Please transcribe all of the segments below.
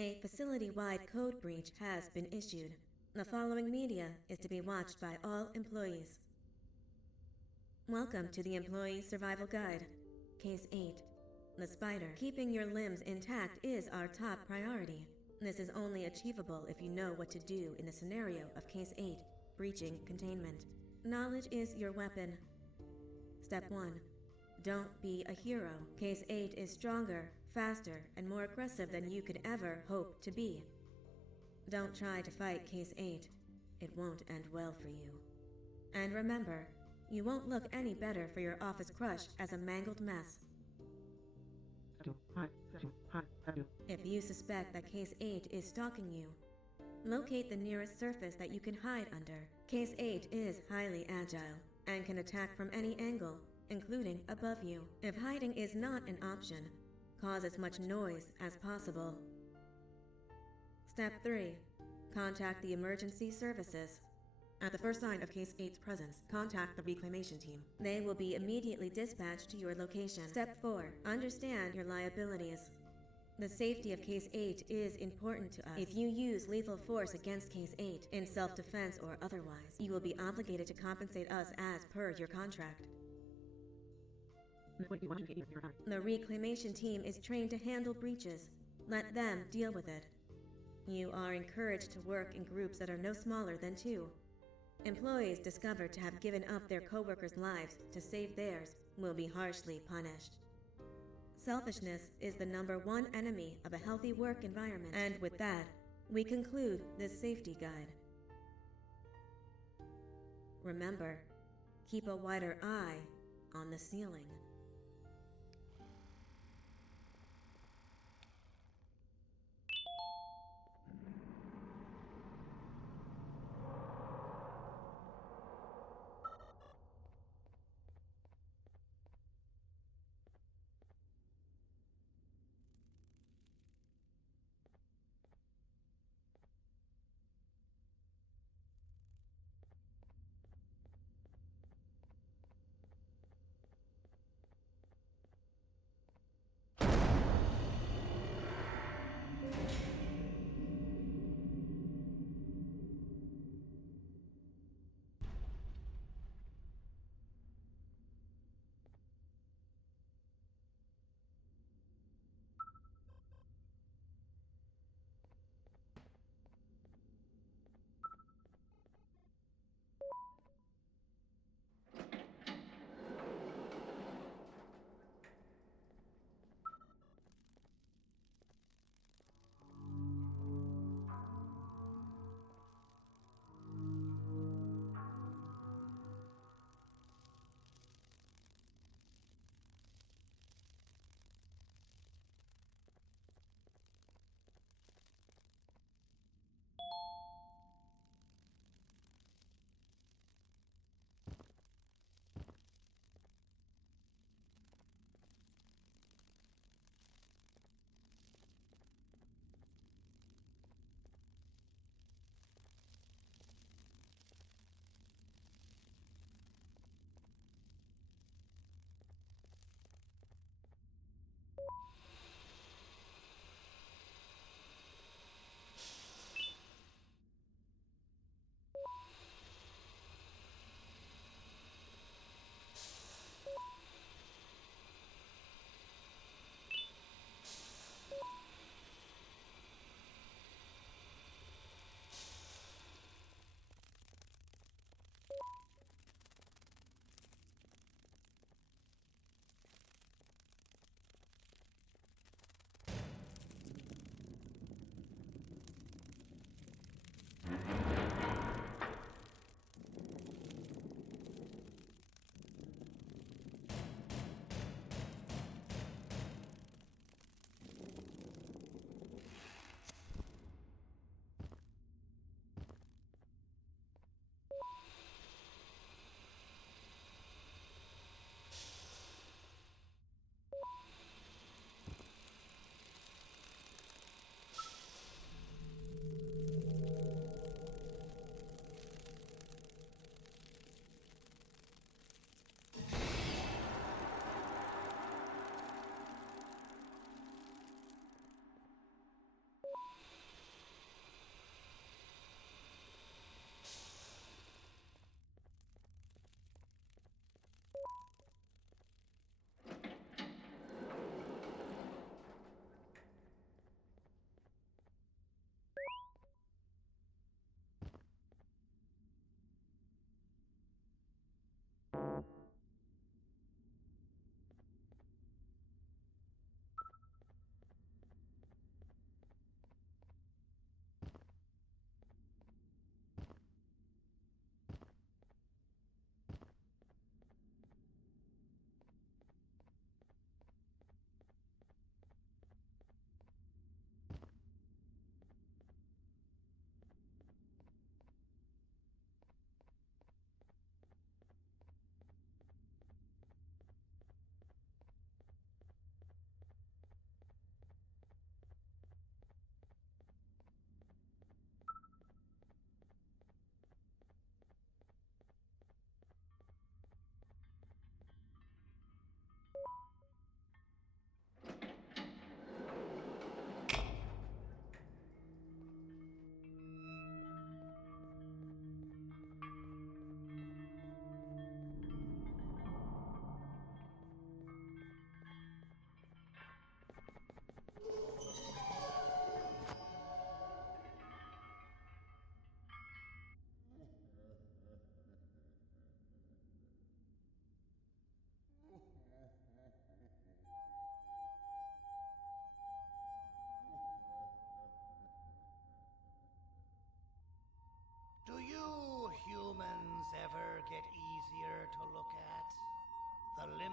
A facility-wide code breach has been issued. The following media is to be watched by all employees. Welcome to the Employee Survival Guide. Case 8. The spider. Keeping your limbs intact is our top priority. This is only achievable if you know what to do in the scenario of Case 8, breaching containment. Knowledge is your weapon. Step 1. Don't be a hero. Case 8 is stronger, faster, and more aggressive than you could ever hope to be. Don't try to fight Case 8. It won't end well for you. And remember, you won't look any better for your office crush as a mangled mess. If you suspect that Case 8 is stalking you, locate the nearest surface that you can hide under. Case 8 is highly agile and can attack from any angle, including above you. If hiding is not an option, cause as much noise as possible. Step 3. Contact the emergency services. At the first sign of Case 8's presence, contact the reclamation team. They will be immediately dispatched to your location. Step 4. Understand your liabilities. The safety of Case 8 is important to us. If you use lethal force against Case 8, in self-defense or otherwise, you will be obligated to compensate us as per your contract. The reclamation team is trained to handle breaches. Let them deal with it. You are encouraged to work in groups that are no smaller than 2. Employees discovered to have given up their coworkers' lives to save theirs will be harshly punished. Selfishness is the #1 enemy of a healthy work environment. And with that, we conclude this safety guide. Remember, keep a wider eye on the ceiling.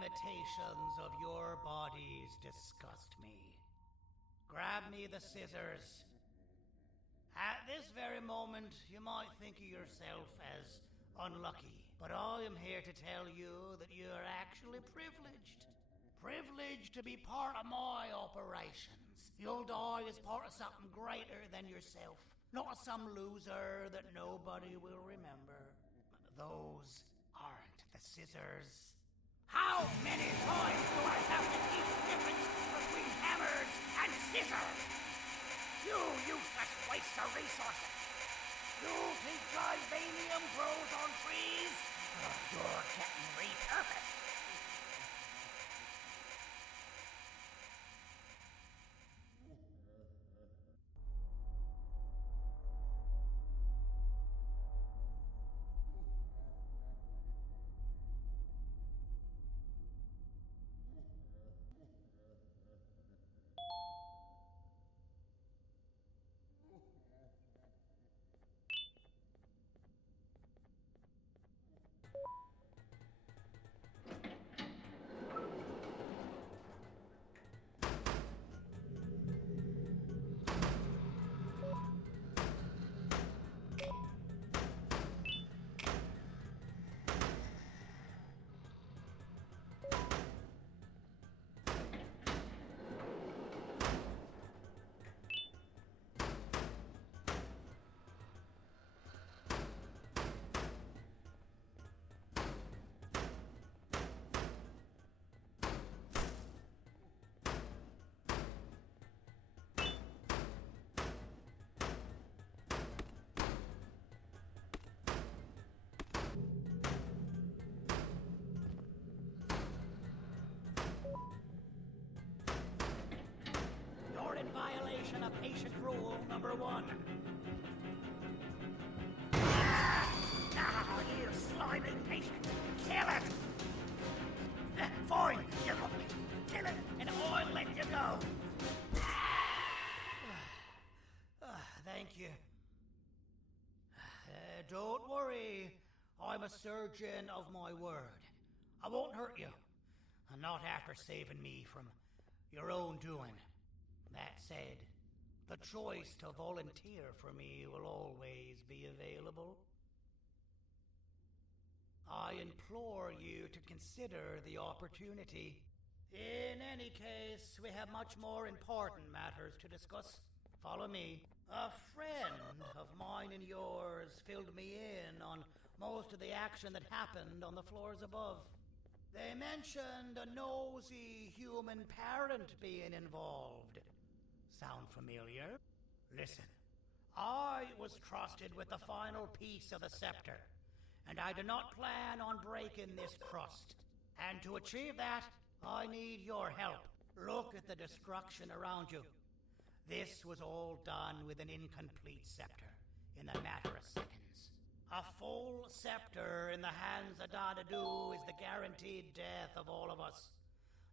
limitations of your bodies disgust me. Grab me the scissors. At this very moment, you might think of yourself as unlucky, but I am here to tell you that you are actually privileged. Privileged to be part of my operations. You'll die as part of something greater than yourself, not as some loser that nobody will remember. Those aren't the scissors. How many times do I have to teach the difference between hammers and scissors? You useless waste of resources! You think Gibanium grows on trees? You're getting repurposed! You're in violation of patient rule number 1. You slimy patient! Kill it! Fine, you got me. Kill it, and I'll let you go. Thank you. Don't worry. I'm a surgeon of my word. I won't hurt you. Not after saving me from your own doing. That said, the choice to volunteer for me will always be available. I implore you to consider the opportunity. In any case, we have much more important matters to discuss. Follow me. A friend of mine and yours filled me in on most of the action that happened on the floors above. They mentioned a nosy human parent being involved. Sound familiar? Listen, I was trusted with the final piece of the scepter, and I do not plan on breaking this trust. And to achieve that, I need your help. Look at the destruction around you. This was all done with an incomplete scepter in a matter of seconds. A full scepter in the hands of Dadadu is the guaranteed death of all of us.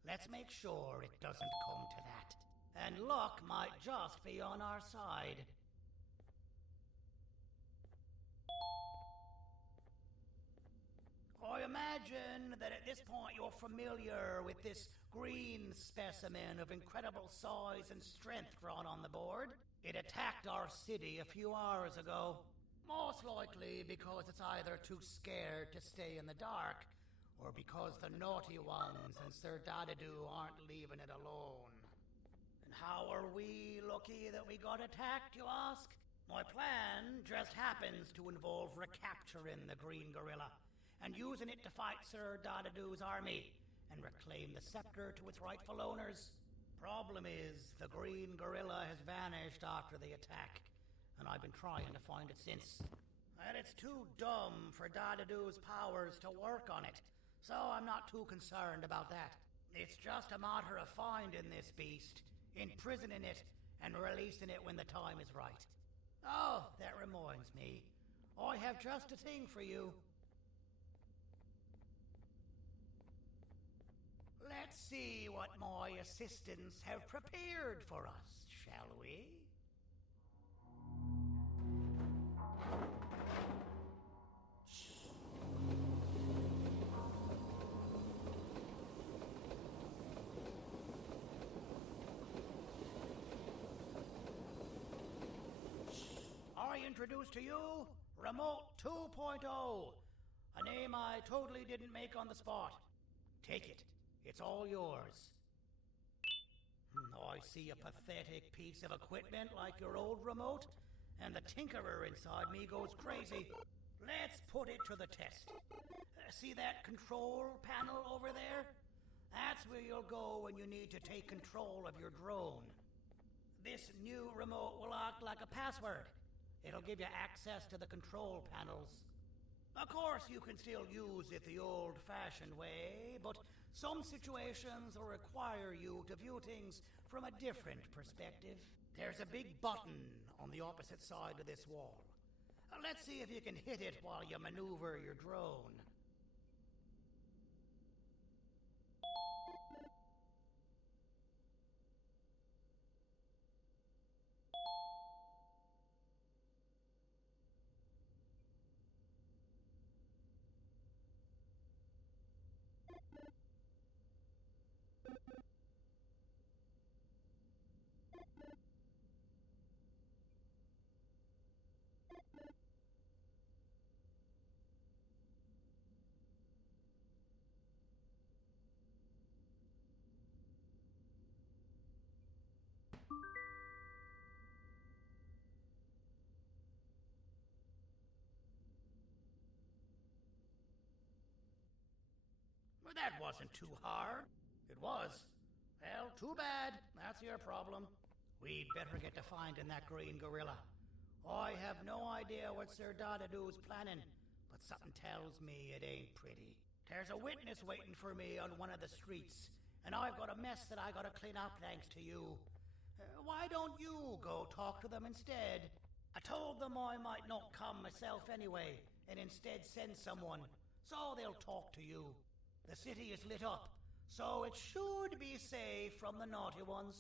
Let's make sure it doesn't come to that. And luck might just be on our side. I imagine that at this point you're familiar with this green specimen of incredible size and strength drawn on the board. It attacked our city a few hours ago. Most likely because it's either too scared to stay in the dark, or because the naughty ones and Sir Dadadu aren't leaving it alone. And how are we lucky that we got attacked, you ask? My plan just happens to involve recapturing the green gorilla and using it to fight Sir Dadadu's army and reclaim the scepter to its rightful owners. Problem is, the green gorilla has vanished after the attack, and I've been trying to find it since. And it's too dumb for Dadadu's powers to work on it, so I'm not too concerned about that. It's just a matter of finding this beast, imprisoning it, and releasing it when the time is right. Oh, that reminds me. I have just a thing for you. Let's see what my assistants have prepared for us, shall we? introduce to you Remote 2.0, a name I totally didn't make on the spot. Take it. It's all yours. I see a pathetic piece of equipment like your old remote, and the tinkerer inside me goes crazy. Let's put it to the test. See that control panel over there? That's where you'll go when you need to take control of your drone. This new remote will act like a password. It'll give you access to the control panels. Of course, you can still use it the old-fashioned way, but some situations will require you to view things from a different perspective. There's a big button on the opposite side of this wall. Let's see if you can hit it while you maneuver your drone. Well, that wasn't too hard. It was. Well, too bad. That's your problem. We'd better get to finding that green gorilla. I have no idea what Sir Dadadu's planning, but something tells me it ain't pretty. There's a witness waiting for me on one of the streets, and I've got a mess that I gotta clean up thanks to you. Why don't you go talk to them instead? I told them I might not come myself anyway, and instead send someone, so they'll talk to you. The city is lit up, so it should be safe from the naughty ones.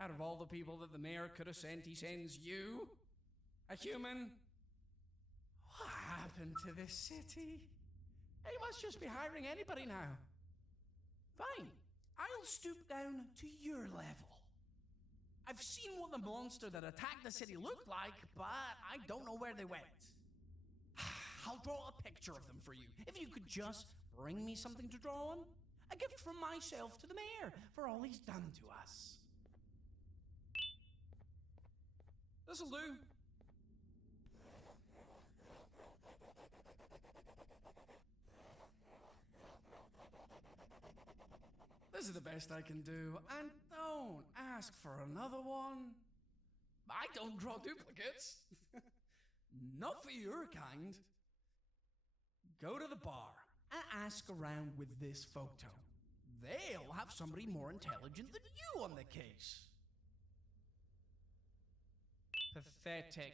Out of all the people that the mayor could have sent, he sends you? A human? What happened to this city? He must just be hiring anybody now. Fine, I'll stoop down to your level. I've seen what the monster that attacked the city looked like, but I don't know where they went. I'll draw a picture of them for you. If you could just bring me something to draw on. A gift from myself to the mayor for all he's done to us. This'll do. is the best I can do, and don't ask for another one. I don't draw duplicates. Not for your kind. Go to the bar and ask around with this photo. They'll have somebody more intelligent than you on the case. Pathetic.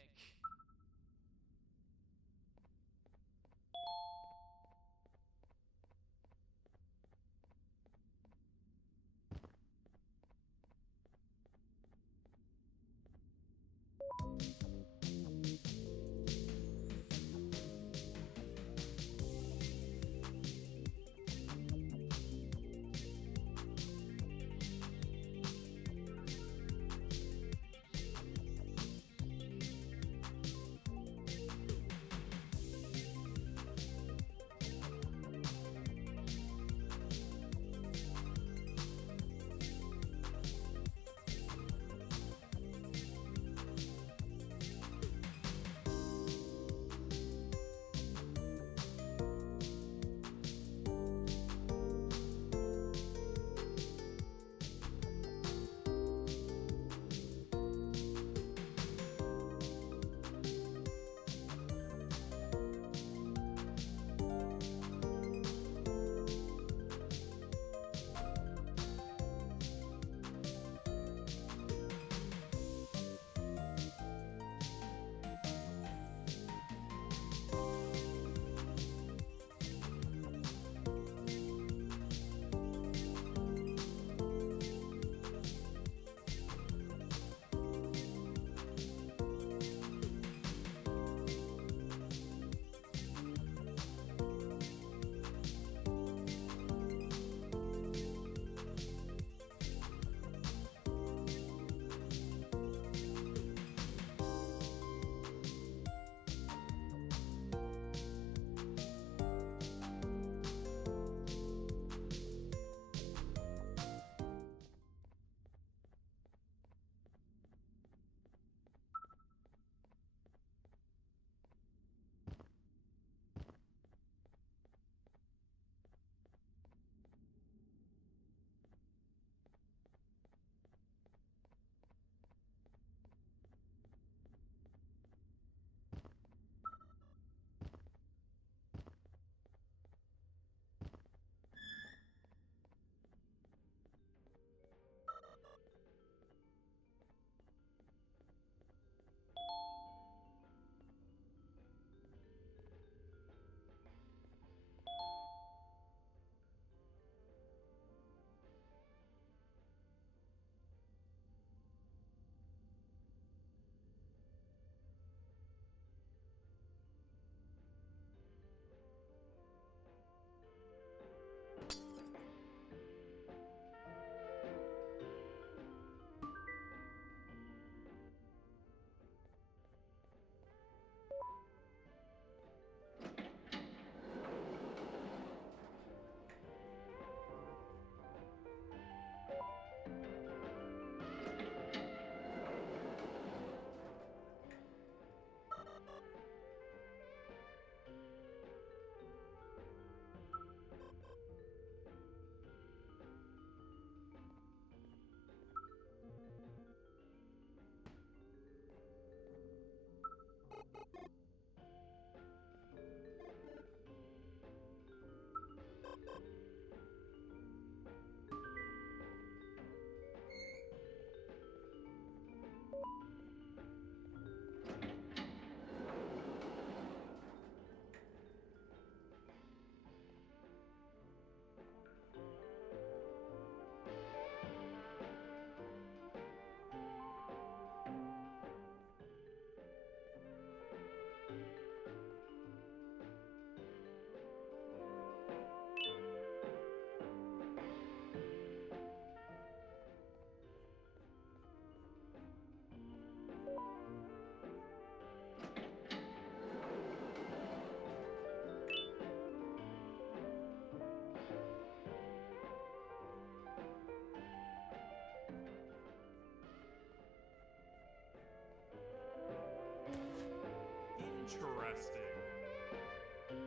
Interesting.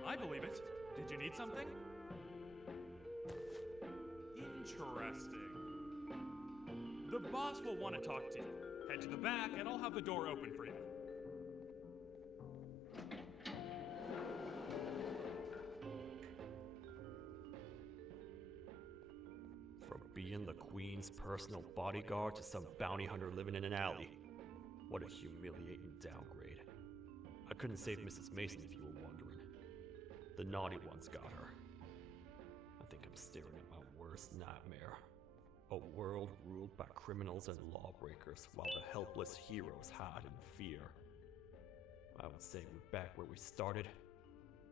I believe it. Did you need something? Interesting. The boss will want to talk to you. Head to the back and I'll have the door open for you. From being the Queen's personal bodyguard to some bounty hunter living in an alley. What a humiliating downgrade. I couldn't save Mrs. Mason if you were wondering. The naughty ones got her. I think I'm staring at my worst nightmare. A world ruled by criminals and lawbreakers while the helpless heroes hide in fear. I would say we're back where we started,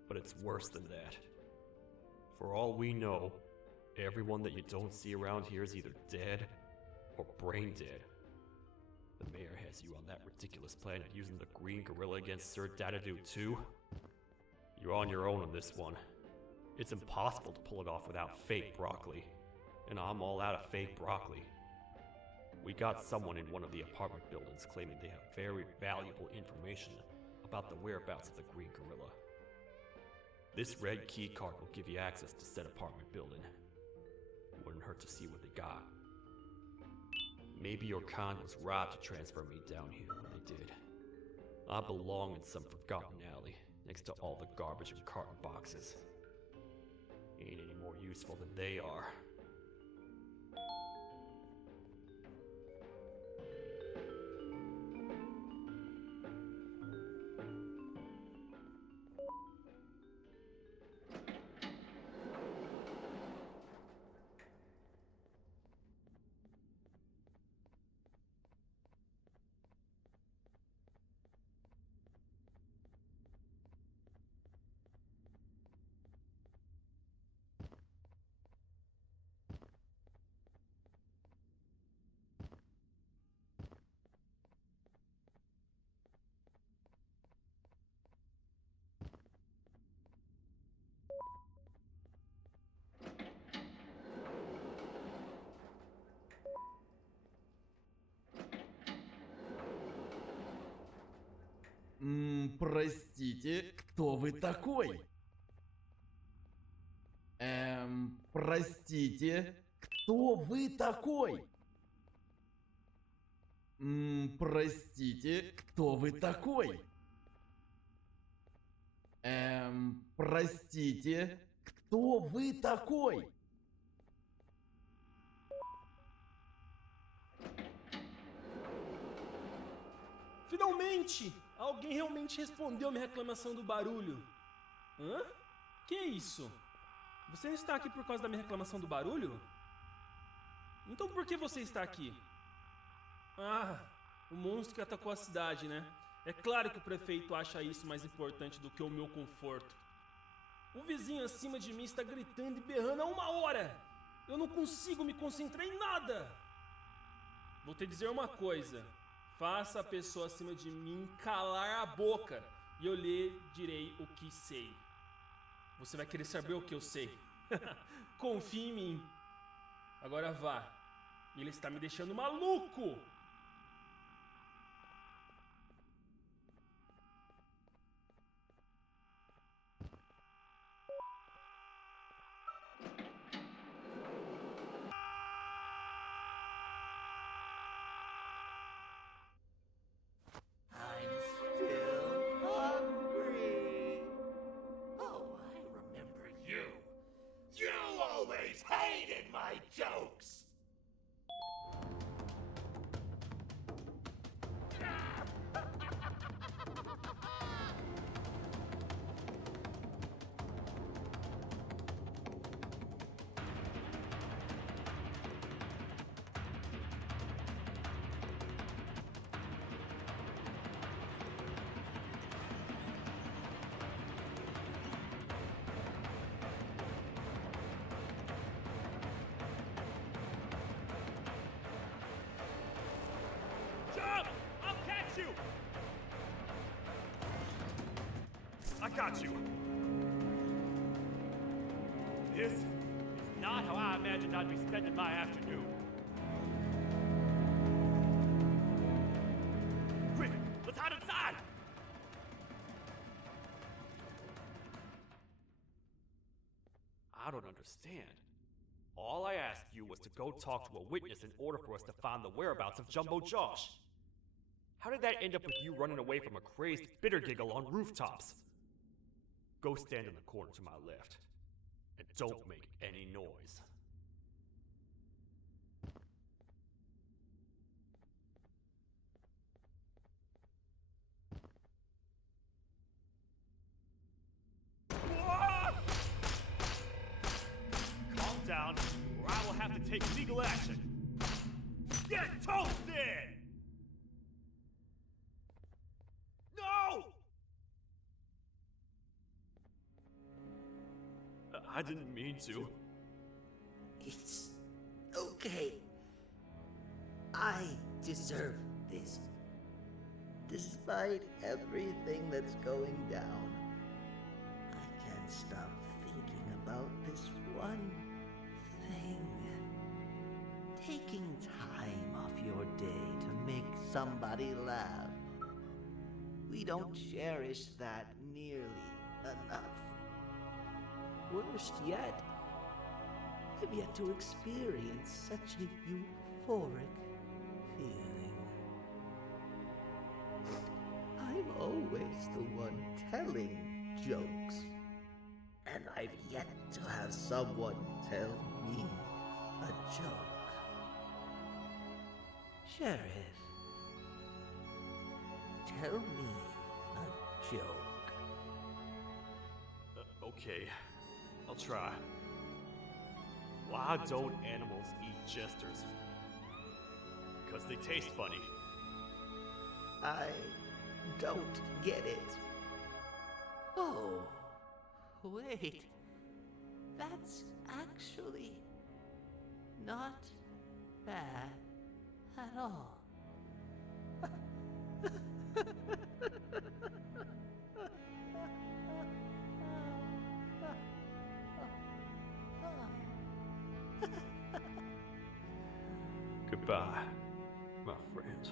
but it's worse than that. For all we know, everyone that you don't see around here is either dead or brain dead. The mayor has you on that ridiculous planet using the green gorilla against Sir Dadadoo too? You're on your own on this one. It's impossible to pull it off without fake broccoli. And I'm all out of fake broccoli. We got someone in one of the apartment buildings claiming they have very valuable information about the whereabouts of the green gorilla. This red key card will give you access to said apartment building. Wouldn't hurt to see what they got. Maybe your con was right to transfer me down here when they did. I belong in some forgotten alley, next to all the garbage and carton boxes. Ain't any more useful than they are. Простите, кто вы такой? Простите, кто вы такой? Простите, кто вы такой? Простите, кто вы такой? Finalmente! Alguém realmente respondeu minha reclamação do barulho. Hã? Que isso? Você não está aqui por causa da minha reclamação do barulho? Então por que você está aqui? Ah, o monstro que atacou a cidade, né? É claro que o prefeito acha isso mais importante do que o meu conforto. O vizinho acima de mim está gritando e berrando há 1 hora. Eu não consigo me concentrar em nada. Vou te dizer uma coisa. Faça a pessoa acima de mim calar a boca e eu lhe direi o que sei. Você vai querer saber o que eu sei. Confie em mim. Agora vá. Ele está me deixando maluco. Jokes! I got you. This is not how I imagined I'd be spending my afternoon. Quick, let's hide inside! I don't understand. All I asked you was to go talk to a witness in order for us to find the whereabouts of Jumbo Josh. How did that end up with you running away from a crazed bitter giggle on rooftops? Go stand in the corner to my left. And don't make any noise. Calm down, or I will have to take legal action. Get toasted! No! I didn't mean to. It's okay. I deserve this. Despite everything that's going down, I can't stop thinking about this one thing. Taking time off your day to make somebody laugh. We don't cherish that nearly enough. Worst yet, I've yet to experience such a euphoric feeling. I'm always the one telling jokes, and I've yet to have someone tell me a joke. Sheriff, tell me a joke. Okay, I'll try. Why don't animals eat jesters? Because they taste funny. I don't get it. Oh, wait. That's actually not bad at all. Goodbye, my friend.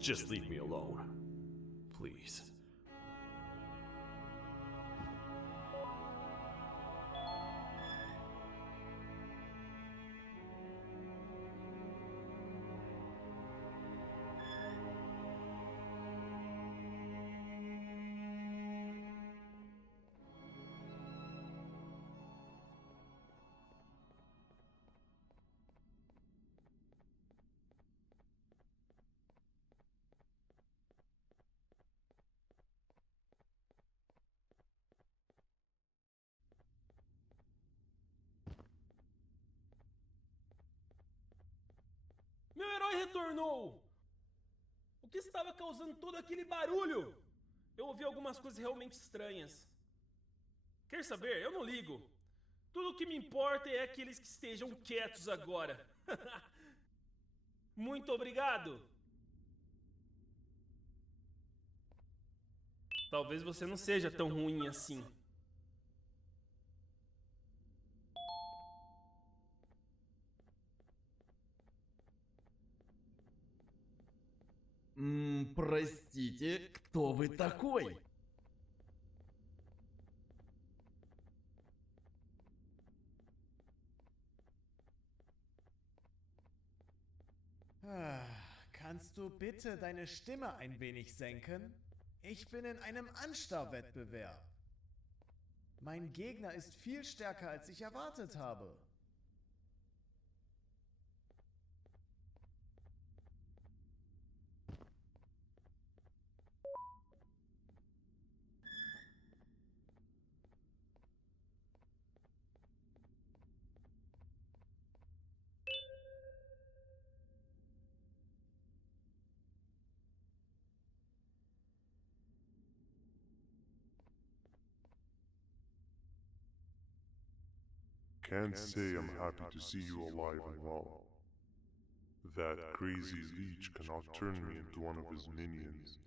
Just leave me alone, please. Meu herói retornou! O que estava causando todo aquele barulho? Eu ouvi algumas coisas realmente estranhas. Quer saber? Eu não ligo. Tudo o que me importa é que eles estejam quietos agora. Muito obrigado! Talvez você não seja tão ruim assim. Простите, кто вы такой? Kannst du bitte deine Stimme ein wenig senken? Ich bin in einem Anstarrwettbewerb. Mein Gegner ist viel stärker, als ich erwartet habe. Can't say I'm happy to see you alive and well. That crazy leech cannot turn me into one of his minions,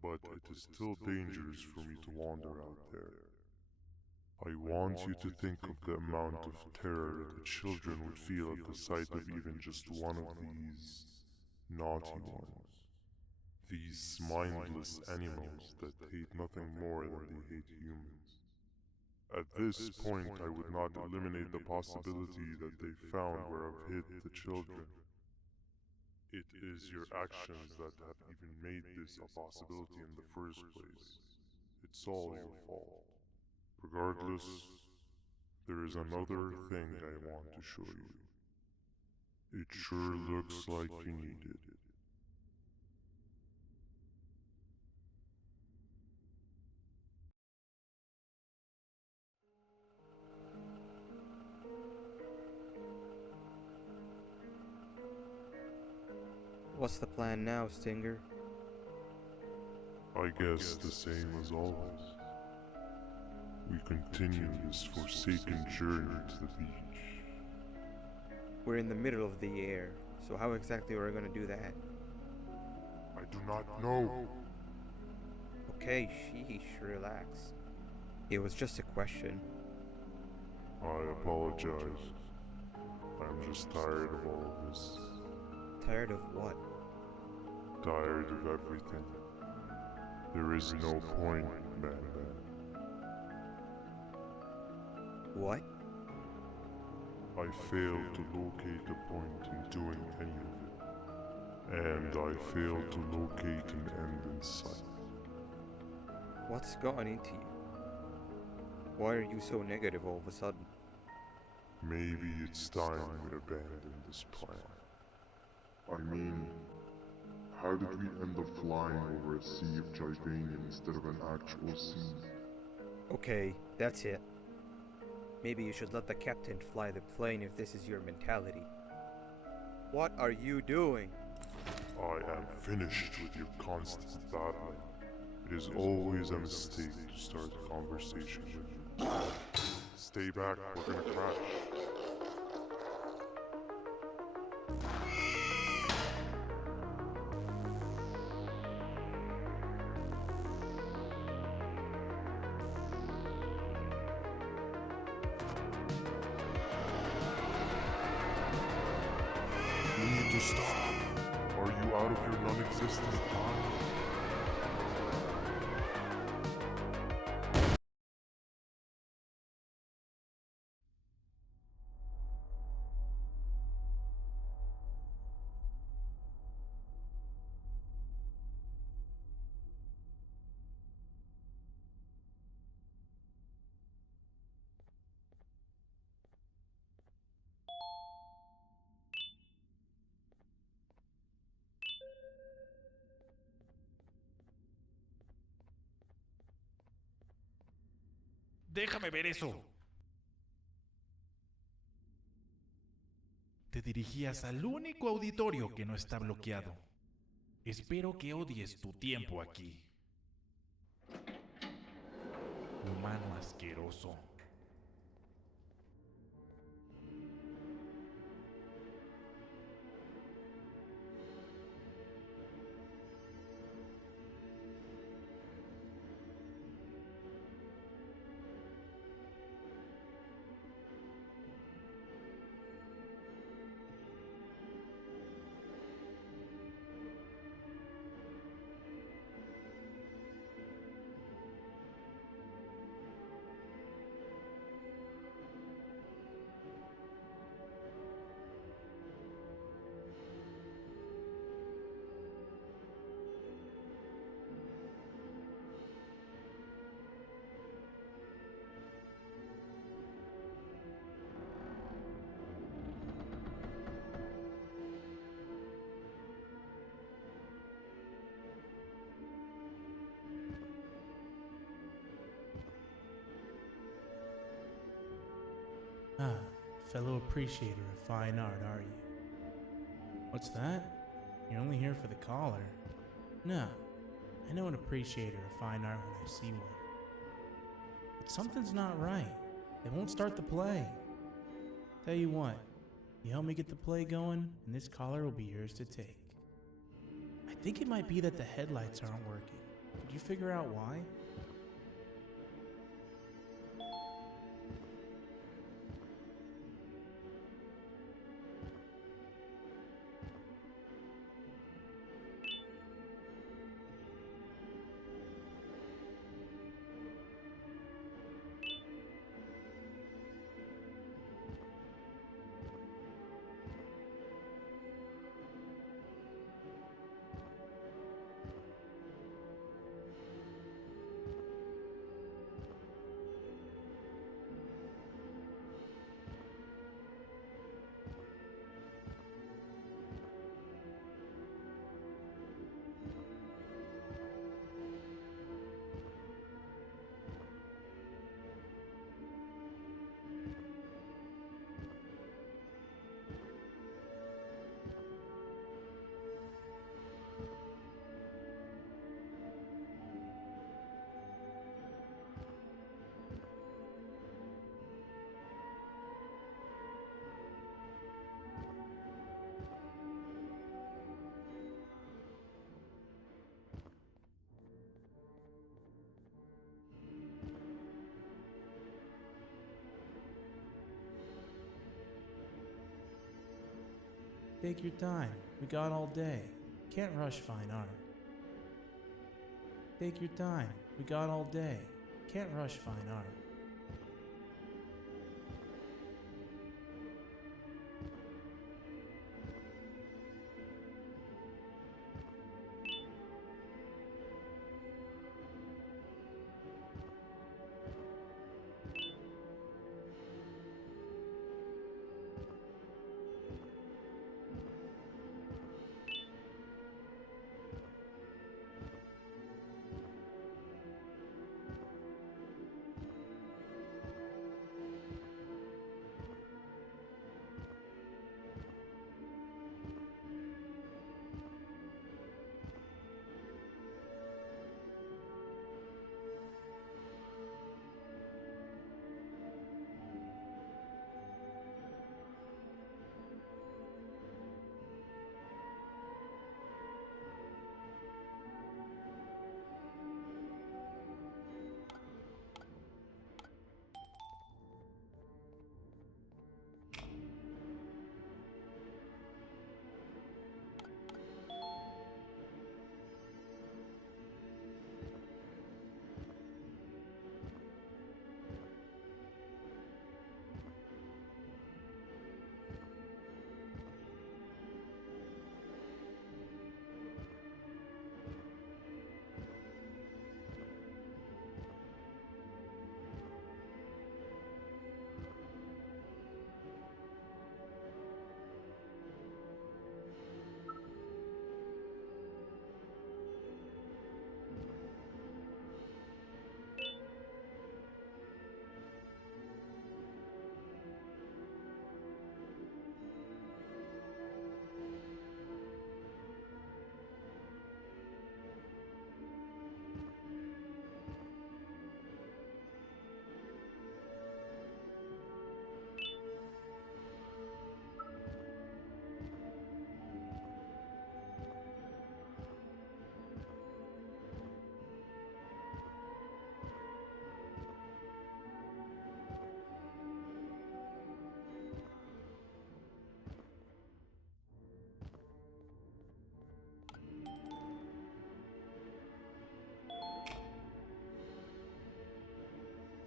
but it is still dangerous for me to wander out there. I want you to think of the amount of terror that children would feel at the sight of even just one of these naughty ones. These mindless animals that hate nothing more than they hate humans. At this point, I would not eliminate the possibility that they found where I've hid the children. It is your actions that have even made this a possibility in the first place. It's all your fault. Regardless, there is another thing I want to show you. It sure looks like you need it. What's the plan now, Stinger? I guess the same as always. We continue this forsaken journey to the beach. We're in the middle of the air, so how exactly are we gonna do that? I do not know. Okay, sheesh, relax. It was just a question. I apologize. I'm just tired of all of this. Tired of what? Tired of everything. There is no point, Banban. What? I failed to locate a point in doing any of it. And I failed to locate an end in sight. What's gotten into you? Why are you so negative all of a sudden? Maybe it's time we abandon this plan. I mean, how did we end up flying over a sea of Jivanium instead of an actual sea? Okay, that's it. Maybe you should let the captain fly the plane if this is your mentality. What are you doing? I am finished with your constant battling. It is always a mistake to start a conversation with you. Stay back, we're gonna crash. You need to stop. Are you out of your non-existent mind? Déjame ver eso. Te dirigías al único auditorio que no está bloqueado. Espero que odies tu tiempo aquí. Humano asqueroso. Ah, fellow appreciator of fine art, are you? What's that? You're only here for the collar. No, I know an appreciator of fine art when I see one. But something's not right. They won't start the play. Tell you what, you help me get the play going, and this collar will be yours to take. I think it might be that the headlights aren't working. Did you figure out why? Take your time. We got all day. Can't rush fine art. Take your time. We got all day. Can't rush fine art.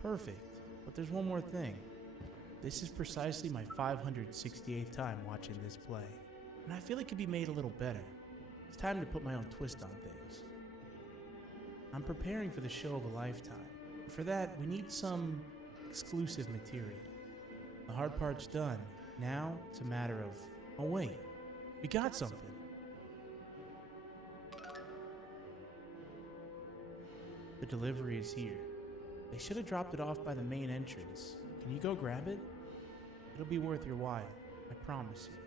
Perfect. But there's one more thing. This is precisely my 568th time watching this play, and I feel it could be made a little better. It's time to put my own twist on things. I'm preparing for the show of a lifetime. For that, we need some exclusive material. The hard part's done. Now, it's a matter of, oh wait, we got something. The delivery is here. They should have dropped it off by the main entrance. Can you go grab it? It'll be worth your while, I promise you.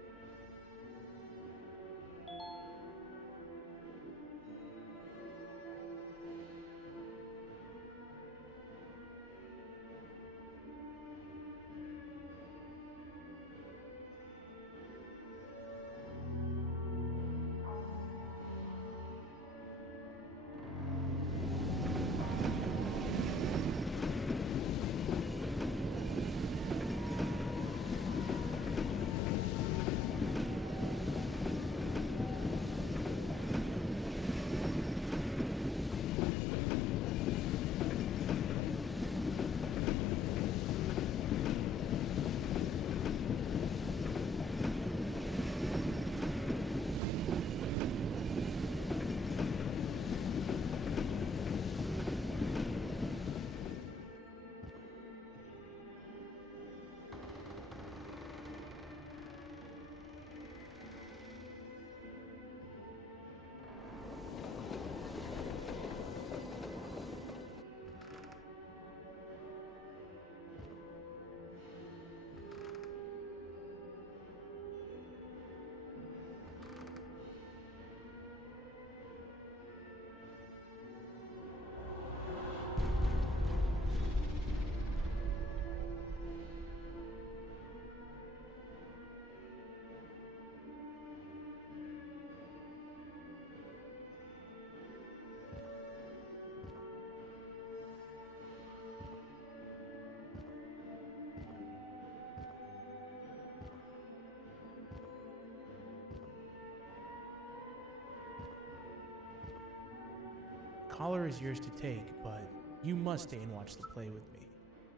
collar is yours to take, but you must stay and watch the play with me.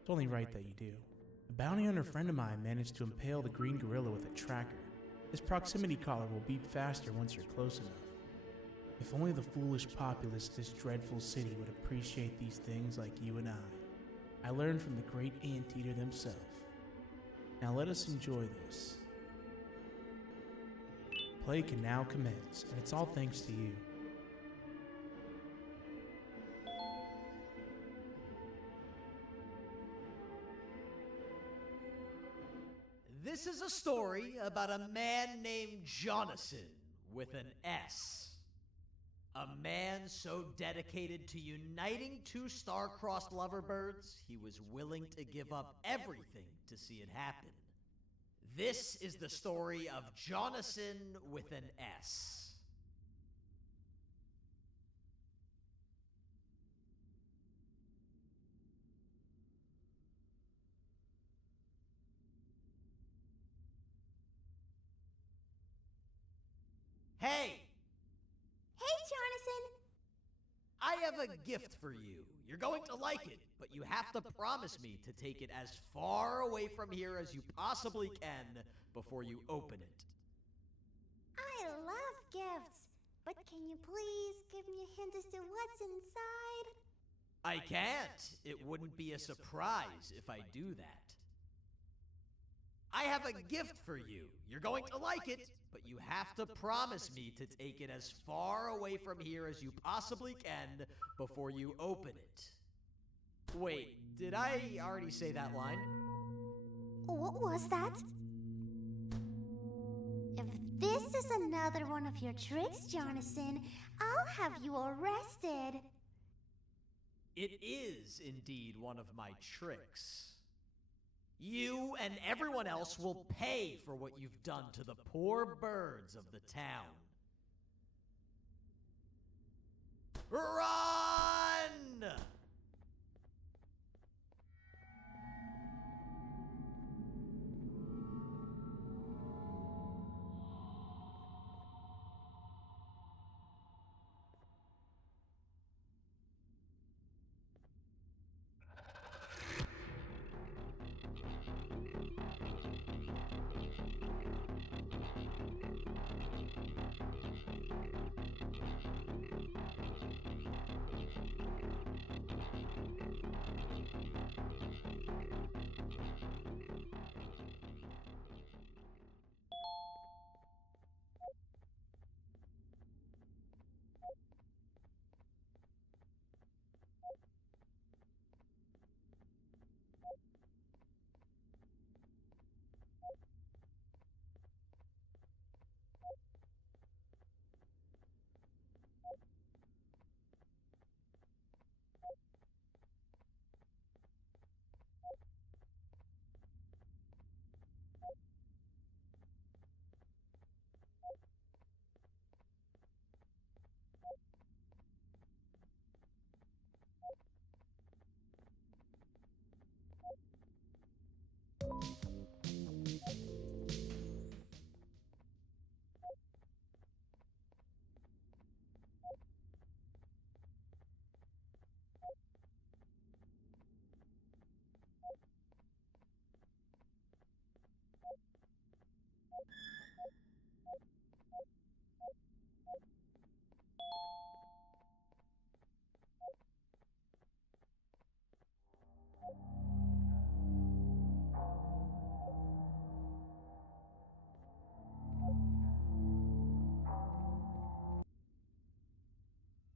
It's only right that you do. A bounty hunter friend of mine managed to impale the green gorilla with a tracker. This proximity collar will beep faster once you're close enough. If only the foolish populace of this dreadful city would appreciate these things like you and I. I learned from the great anteater themselves. Now let us enjoy this. Play can now commence, and it's all thanks to you. This is a story about a man named Jonathan with an S. A man so dedicated to uniting two star-crossed loverbirds, he was willing to give up everything to see it happen. This is the story of Jonathan with an S. Hey! Hey, Jonathan! I have a gift for you. You're going to like it, but you have to promise me to take it as far away from here as you possibly can before you open it. I love gifts, but can you please give me a hint as to what's inside? I can't. It wouldn't be a surprise if I do that. I have a gift for you. You're going to like it, but you have to promise me to take it as far away from here as you possibly can before you open it. Wait, did I already say that line? What was that? If this is another one of your tricks, Jonathan, I'll have you arrested. It is indeed one of my tricks. You and everyone else will pay for what you've done to the poor birds of the town. Run!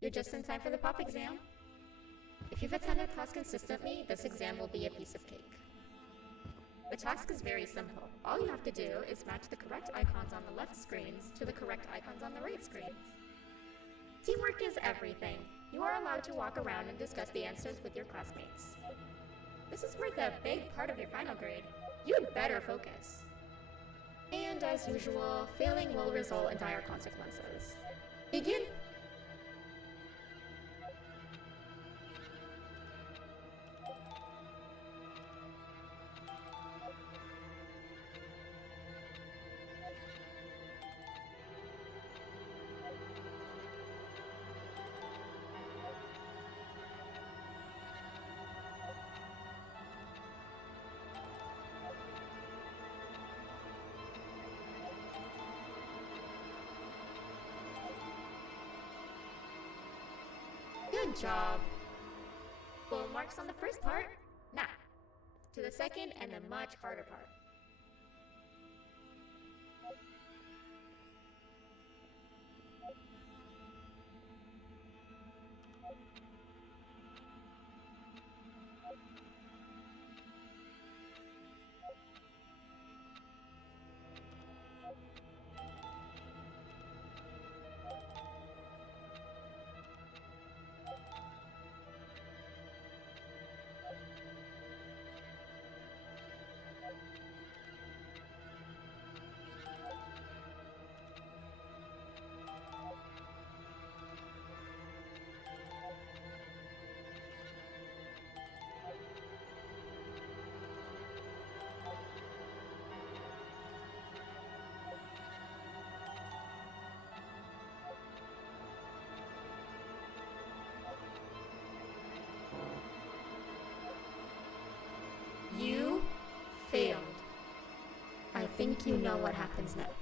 You're just in time for the pop exam. If you've attended class consistently, this exam will be a piece of cake. The task is very simple. All you have to do is match the correct icons on the left screens to the correct icons on the right screens. Teamwork is everything. You are allowed to walk around and discuss the answers with your classmates. This is worth a big part of your final grade. You'd better focus. And as usual, failing will result in dire consequences. Begin! Good job. Full marks on the first part. Now, to the second and the much harder part. You failed. I think you know what happens next.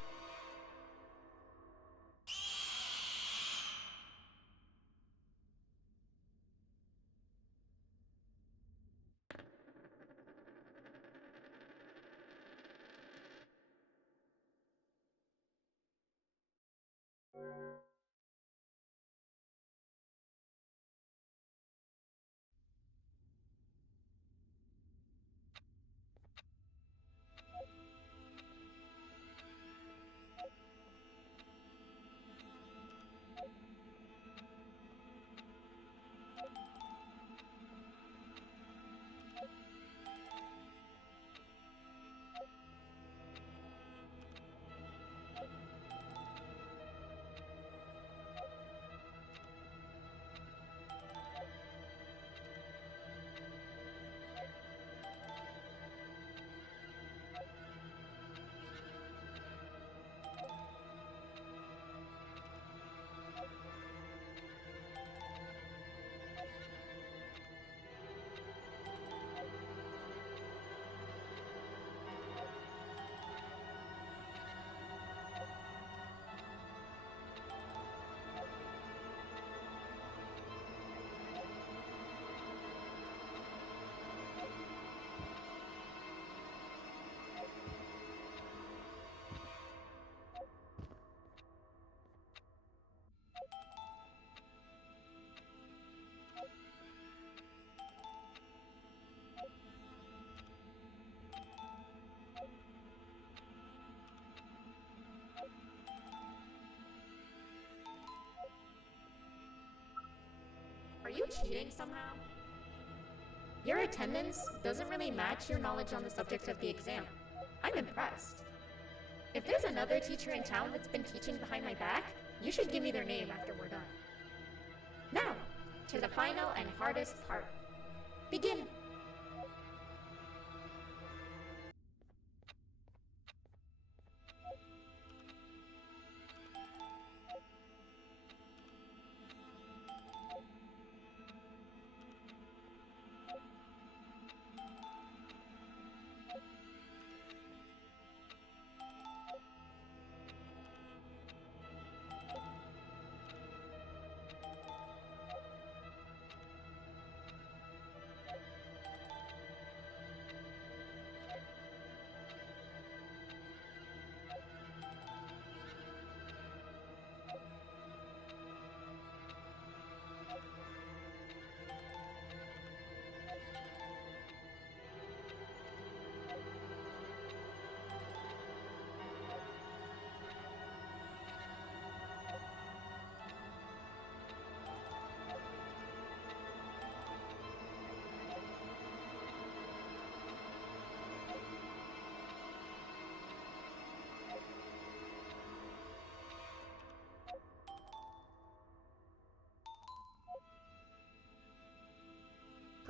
Are you cheating somehow? Your attendance doesn't really match your knowledge on the subject of the exam. I'm impressed. If there's another teacher in town that's been teaching behind my back, you should give me their name after we're done. Now, to the final and hardest part. Begin!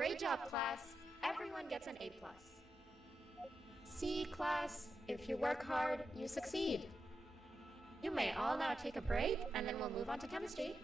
Great job, class. Everyone gets an A+. See, class, if you work hard, you succeed. You may all now take a break, and then we'll move on to chemistry.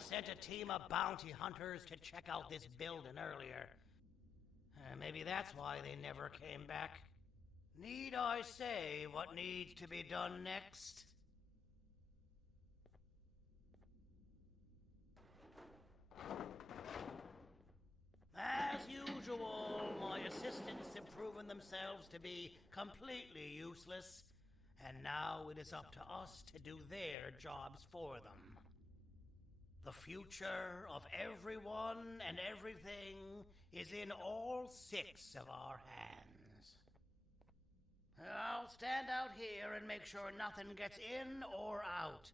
sent a team of bounty hunters to check out this building earlier. Maybe that's why they never came back. Need I say what needs to be done next? As usual, my assistants have proven themselves to be completely useless, and now it is up to us to do their jobs for them. The future of everyone and everything is in all 6 of our hands. I'll stand out here and make sure nothing gets in or out.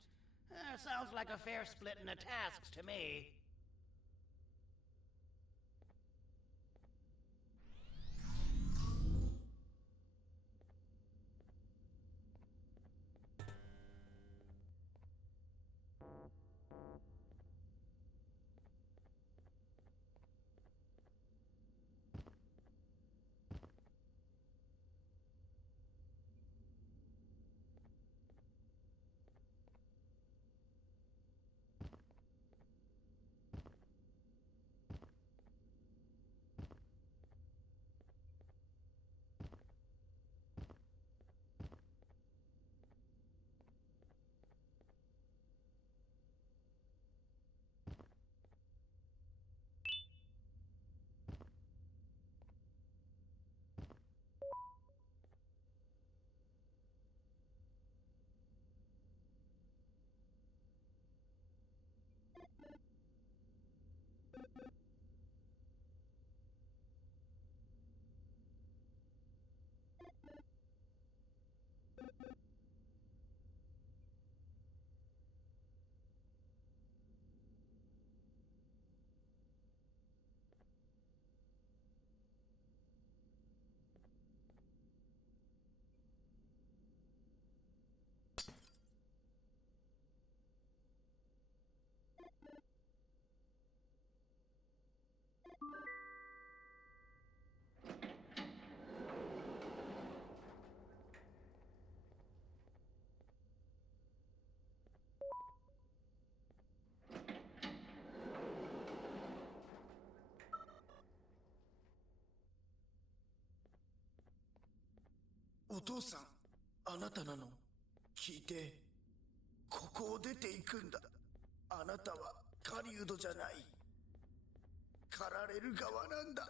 Sounds like a fair splitting of tasks to me.お父さん、あなたなの？聞いて、ここを出ていくんだ。あなたは狩人じゃない。狩られる側なんだ。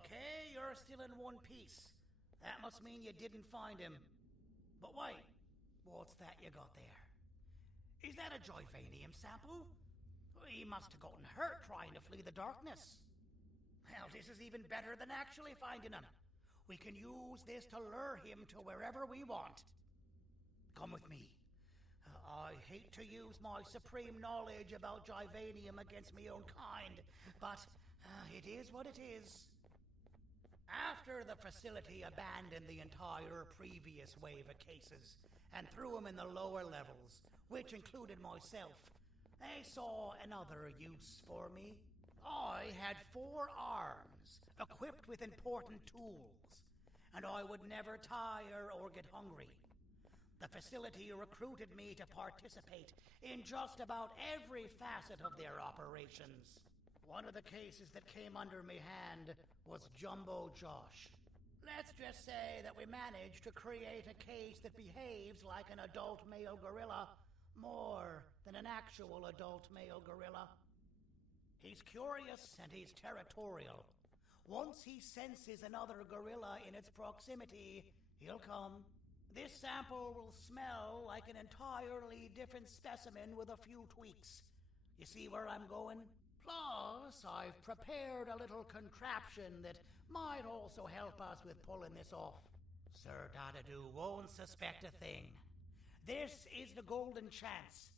Okay, you're still in one piece. That must mean you didn't find him. But wait, what's that you got there? Is that a Joyvanium sample? He must have gotten hurt trying to flee the darkness. Well, this is even better than actually finding him. We can use this to lure him to wherever we want. Come with me. I hate to use my supreme knowledge about Joyvanium against my own kind, but it is what it is. After the facility abandoned the entire previous wave of cases and threw them in the lower levels, which included myself, they saw another use for me. I had 4 arms, equipped with important tools, and I would never tire or get hungry. The facility recruited me to participate in just about every facet of their operations. One of the cases that came under me hand was Jumbo Josh. Let's just say that we managed to create a case that behaves like an adult male gorilla, more than an actual adult male gorilla. He's curious and he's territorial. Once he senses another gorilla in its proximity, he'll come. This sample will smell like an entirely different specimen with a few tweaks. You see where I'm going? Plus, I've prepared a little contraption that might also help us with pulling this off. Sir Dadadoo won't suspect a thing. This is the golden chance.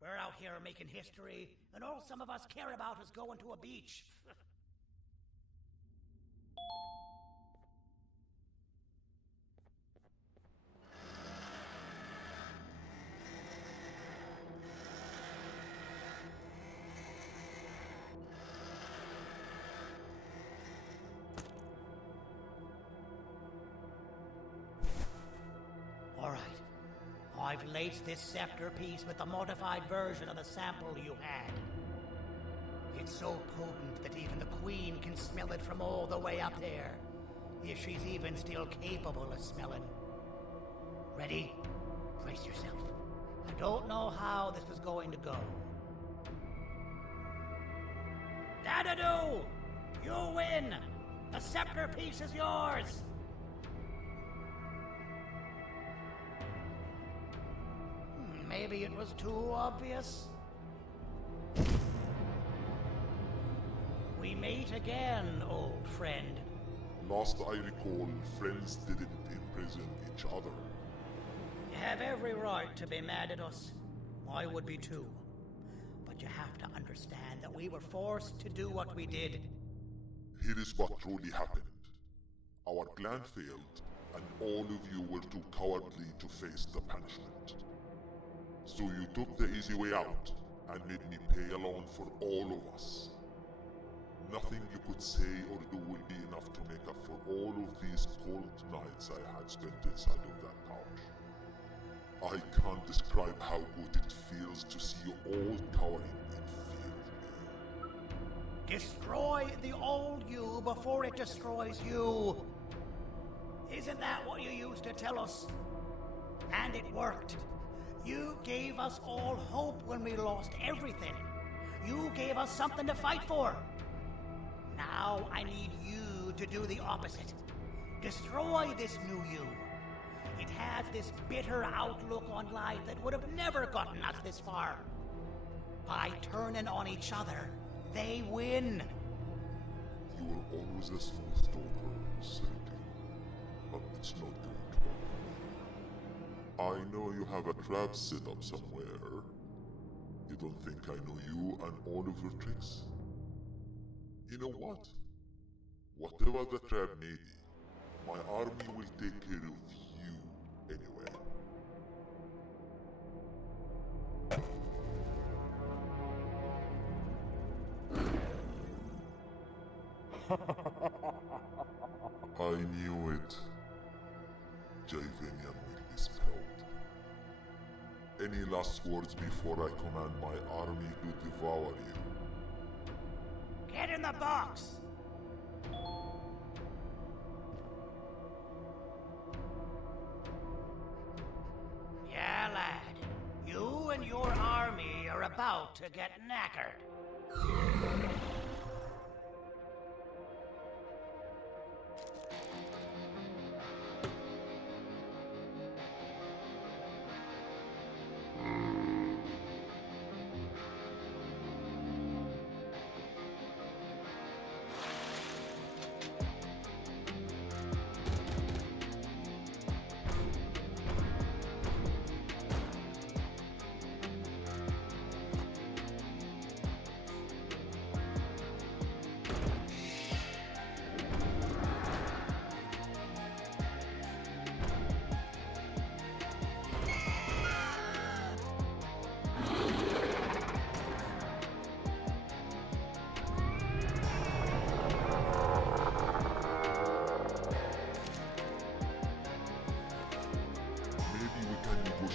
We're out here making history, and all some of us care about is going to a beach. All right. I've laced this scepter piece with the modified version of the sample you had. It's so potent that even the Queen can smell it from all the way up there, if she's even still capable of smelling. Ready? Brace yourself. I don't know how this is going to go. Dadadoo! You win! The scepter piece is yours! Maybe it was too obvious. We meet again, old friend. Last I recall, friends didn't imprison each other. You have every right to be mad at us. I would be too. But you have to understand that we were forced to do what we did. Here is what truly happened. Our plan failed, and all of you were too cowardly to face the punishment. So you took the easy way out, and made me pay alone for all of us. Nothing you could say or do will be enough to make up for all of these cold nights I had spent inside of that pouch. I can't describe how good it feels to see you all cowering in fear of me. Destroy the old you before it destroys you. Isn't that what you used to tell us? And it worked. You gave us all hope when we lost everything. You gave us something to fight for. Now I need you to do the opposite. Destroy this new you. It has this bitter outlook on life that would have never gotten us this far. By turning on each other, they win. You were always a smooth talker, Sergei, but it's not going to work. I know you have a trap set up somewhere. You don't think I know you and all of your tricks? You know what? Whatever the trap may be, my army will take care of you anyway. I knew it. Joyvanium will be spelled. Any last words before I command my army to devour you? Get in the box! Yeah, lad. You and your army are about to get knackered.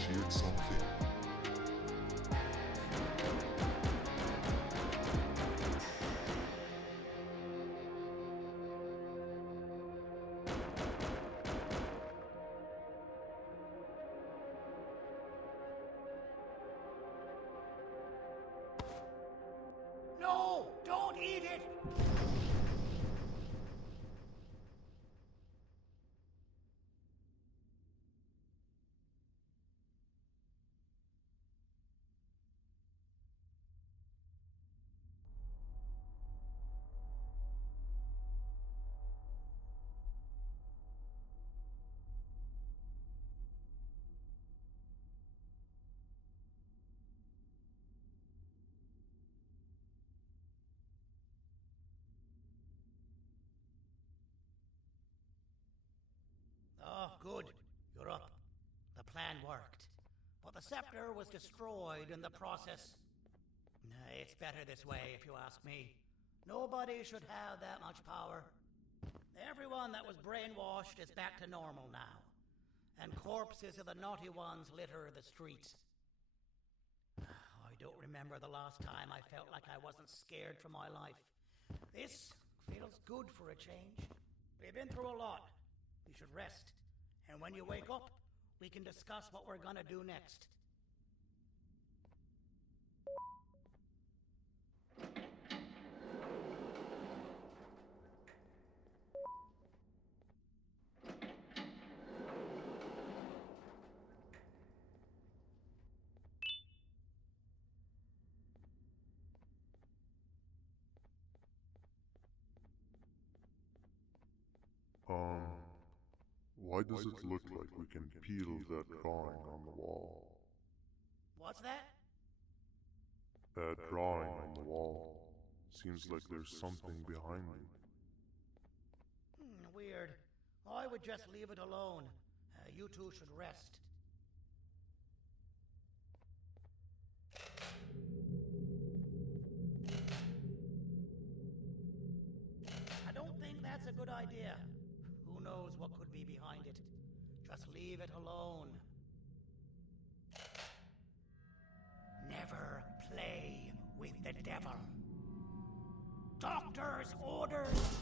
initiate something. No! Don't eat it! Oh, good. You're up. The plan worked. But the scepter was destroyed in the process. It's better this way, if you ask me. Nobody should have that much power. Everyone that was brainwashed is back to normal now. And corpses of the naughty ones litter the streets. I don't remember the last time I felt like I wasn't scared for my life. This feels good for a change. We've been through a lot. You should rest. And when you wake up, we can discuss what we're gonna do next. Why does it look like we can peel that drawing on the wall? What's that? That drawing on the wall. Seems like there's something behind it. Weird. I would just leave it alone. You two should rest. I don't think that's a good idea. Who knows what could be behind it? Just leave it alone. Never play with the devil. Doctor's orders